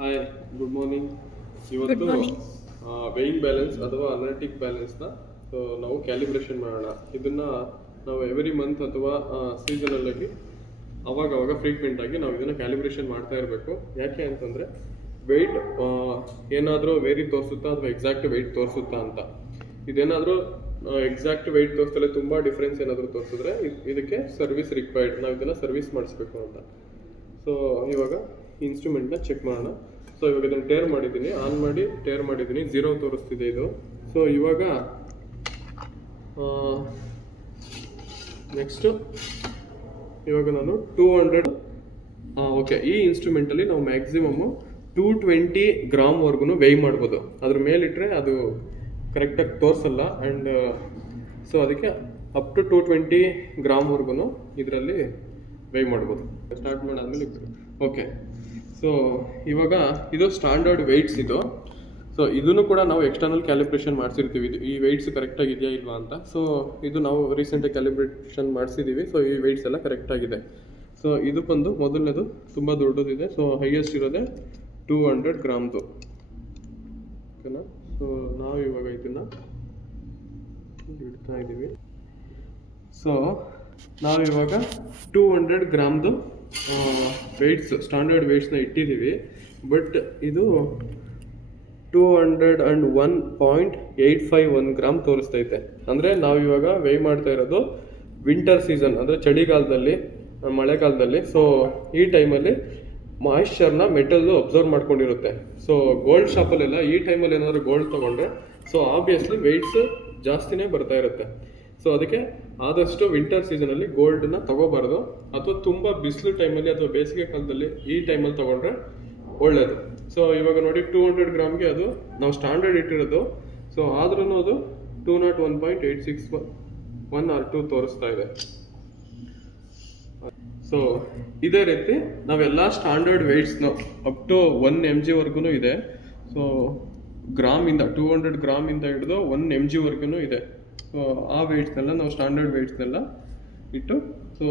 Hi good morning ಇವತ್ತು weighing balance ಅಥವಾ analytic ಬ್ಯಾಲೆನ್ಸ್ನ ಸೊ ನಾವು ಕ್ಯಾಲಿಬ್ರೇಷನ್ ಮಾಡೋಣ. ಇದನ್ನ ನಾವು ಎವ್ರಿ ಮಂತ್ ಅಥವಾ ಸೀಸನಲ್ ಆಗಿ ಅವಾಗ ಅವಾಗ ಫ್ರೀಕ್ವೆಂಟ್ ಆಗಿ ನಾವು ಇದನ್ನ ಕ್ಯಾಲಿಬ್ರೇಷನ್ ಮಾಡ್ತಾ ಇರಬೇಕು. ಯಾಕೆ ಅಂತಂದ್ರೆ ವೆಯ್ಟ್ ಏನಾದರೂ ವೇರಿ ತೋರಿಸುತ್ತಾ ಅಥವಾ ಎಕ್ಸಾಕ್ಟ್ ವೆಯ್ಟ್ ತೋರಿಸುತ್ತಾ ಅಂತ. ಇದೇನಾದರೂ ಎಕ್ಸಾಕ್ಟ್ ವೆಯ್ಟ್ ತೋರಿಸ್ತಲೇ ತುಂಬ ಡಿಫ್ರೆನ್ಸ್ ಏನಾದರೂ ತೋರಿಸಿದ್ರೆ ಇದಕ್ಕೆ ಸರ್ವಿಸ್ ರಿಕ್ವೈರ್ಡ್ ನಾವು ಇದನ್ನು ಸರ್ವಿಸ್ ಮಾಡಿಸ್ಬೇಕು ಅಂತ. ಸೊ ಇವಾಗ ಇನ್ಸ್ಟ್ರೂಮೆಂಟ್ನ ಚೆಕ್ ಮಾಡೋಣ. ಸೊ ಇವಾಗ ಇದನ್ನು ಟೇರ್ ಮಾಡಿದ್ದೀನಿ. ಆನ್ ಮಾಡಿ ಟೇರ್ ಮಾಡಿದ್ದೀನಿ. ಜೀರೋ ತೋರಿಸ್ತಿದೆ ಇದು. ಸೊ ಇವಾಗ ನೆಕ್ಸ್ಟು ಇವಾಗ ನಾನು ಟೂ ಹಂಡ್ರೆಡ್ ಓಕೆ ಈ ಇನ್ಸ್ಟ್ರೂಮೆಂಟಲ್ಲಿ ನಾವು ಮ್ಯಾಕ್ಸಿಮಮ್ಮು ಟೂ ಟ್ವೆಂಟಿ ಗ್ರಾಮ್ವರೆಗೂ ವೇಯ್ ಮಾಡ್ಬೋದು. ಅದ್ರ ಮೇಲಿಟ್ಟರೆ ಅದು ಕರೆಕ್ಟಾಗಿ ತೋರಿಸಲ್ಲ. ಆ್ಯಂಡ್ ಸೊ ಅದಕ್ಕೆ ಅಪ್ ಟು ಟೂ ಟ್ವೆಂಟಿ ಗ್ರಾಮ್ವರೆಗೂ ಇದರಲ್ಲಿ ವೇಯ್ ಮಾಡ್ಬೋದು. ಸ್ಟಾರ್ಟ್ ಮಾಡಾದ್ಮೇಲೆ ಓಕೆ ಸೊ ಇವಾಗ ಇದು ಸ್ಟ್ಯಾಂಡರ್ಡ್ ವೆಯ್ಟ್ಸ್ ಇದು. ಸೊ ಇದನ್ನು ಕೂಡ ನಾವು ಎಕ್ಸ್ಟರ್ನಲ್ ಕ್ಯಾಲಿಬ್ರೇಷನ್ ಮಾಡಿಸಿರ್ತೀವಿ. ಇದು ಈ ವೆಯ್ಟ್ಸ್ ಕರೆಕ್ಟಾಗಿ ಇದೆಯಾ ಇಲ್ವಾ ಅಂತ. ಸೊ ಇದು ನಾವು ರೀಸೆಂಟಾಗಿ ಕ್ಯಾಲಿಬ್ರೇಷನ್ ಮಾಡಿಸಿದ್ದೀವಿ ಸೊ ಈ ವೆಯ್ಟ್ಸ್ ಎಲ್ಲ ಕರೆಕ್ಟಾಗಿದೆ ಸೊ ಇದು ಬಂದು ಮೊದಲನೇದು ತುಂಬ ದೊಡ್ಡದಿದೆ. ಸೊ ಹೈಯೆಸ್ಟ್ ಇರೋದೇ ಟೂ ಹಂಡ್ರೆಡ್ ಗ್ರಾಮ್ದು. ಓಕೆನಾ? ಸೊ ನಾವು ಇವಾಗ ಇದನ್ನು ಇಡ್ತಾ ಇದ್ದೀವಿ ಸೊ ನಾವು ಇವಾಗ ಟೂ ಹಂಡ್ರೆಡ್ ಗ್ರಾಮ್ದು ವೆಯ್ಟ್ಸ್ ಸ್ಟ್ಯಾಂಡರ್ಡ್ ವೆಯ್ಟ್ಸ್ನ ಇಟ್ಟಿದ್ದೀವಿ. ಬಟ್ ಇದು two hundred and one point eight five one gram ತೋರಿಸ್ತೈತೆ. ಅಂದರೆ ನಾವಿವಾಗ ವೆಯ್ ಮಾಡ್ತಾ ಇರೋದು ವಿಂಟರ್ ಸೀಸನ್ ಅಂದರೆ ಚಳಿಗಾಲದಲ್ಲಿ ಮಳೆಗಾಲದಲ್ಲಿ. ಸೊ ಈ ಟೈಮಲ್ಲಿ ಮಾಯಿಶ್ಚರ್ನ ಮೆಟಲ್ಲು ಅಬ್ಸರ್ವ್ ಮಾಡ್ಕೊಂಡಿರುತ್ತೆ. ಸೊ ಗೋಲ್ಡ್ ಶಾಪಲ್ಲೆಲ್ಲ ಈ ಟೈಮಲ್ಲಿ ಏನಾದರೂ ಗೋಲ್ಡ್ ತೊಗೊಂಡ್ರೆ ಸೊ ಆಬ್ವಿಯಸ್ಲಿ ವೆಯ್ಟ್ಸ್ ಜಾಸ್ತಿನೇ ಬರ್ತಾ ಇರುತ್ತೆ. ಸೊ ಅದಕ್ಕೆ ಆದಷ್ಟು ವಿಂಟರ್ ಸೀಸನಲ್ಲಿ ಗೋಲ್ಡನ್ನ ತಗೋಬಾರ್ದು. ಅಥವಾ ತುಂಬ ಬಿಸಿಲು ಟೈಮಲ್ಲಿ ಅಥವಾ ಬೇಸಿಗೆ ಕಾಲದಲ್ಲಿ ಈ ಟೈಮಲ್ಲಿ ತಗೊಂಡ್ರೆ ಒಳ್ಳೇದು. ಸೊ ಇವಾಗ ನೋಡಿ ಟೂ ಹಂಡ್ರೆಡ್ ಗ್ರಾಮ್ಗೆ ಅದು ನಾವು ಸ್ಟ್ಯಾಂಡರ್ಡ್ ಇಟ್ಟಿರೋದು. ಸೊ ಆದ್ರೂ ಅದು two not one point eight six one or two ತೋರಿಸ್ತಾ ಇದೆ. ಸೊ ಇದೇ ರೀತಿ ನಾವೆಲ್ಲ ಸ್ಟ್ಯಾಂಡರ್ಡ್ ವೆಯ್ಟ್ಸ್ನ ಅಪ್ ಟು ಒನ್ ಎಂ ಜಿವರೆಗೂ ಇದೆ. ಸೊ ಗ್ರಾಮಿಂದ ಟೂ ಹಂಡ್ರೆಡ್ ಗ್ರಾಮಿಂದ ಹಿಡಿದು ಒನ್ ಎಂ ಜಿವರೆಗೂ ಇದೆ. ಸೊ ಆ ವೆಯ್ಟ್ಸ್ನೆಲ್ಲ ನಾವು ಸ್ಟ್ಯಾಂಡರ್ಡ್ ವೆಯ್ಟ್ಸ್ನೆಲ್ಲ ಇಟ್ಟು ಸೊ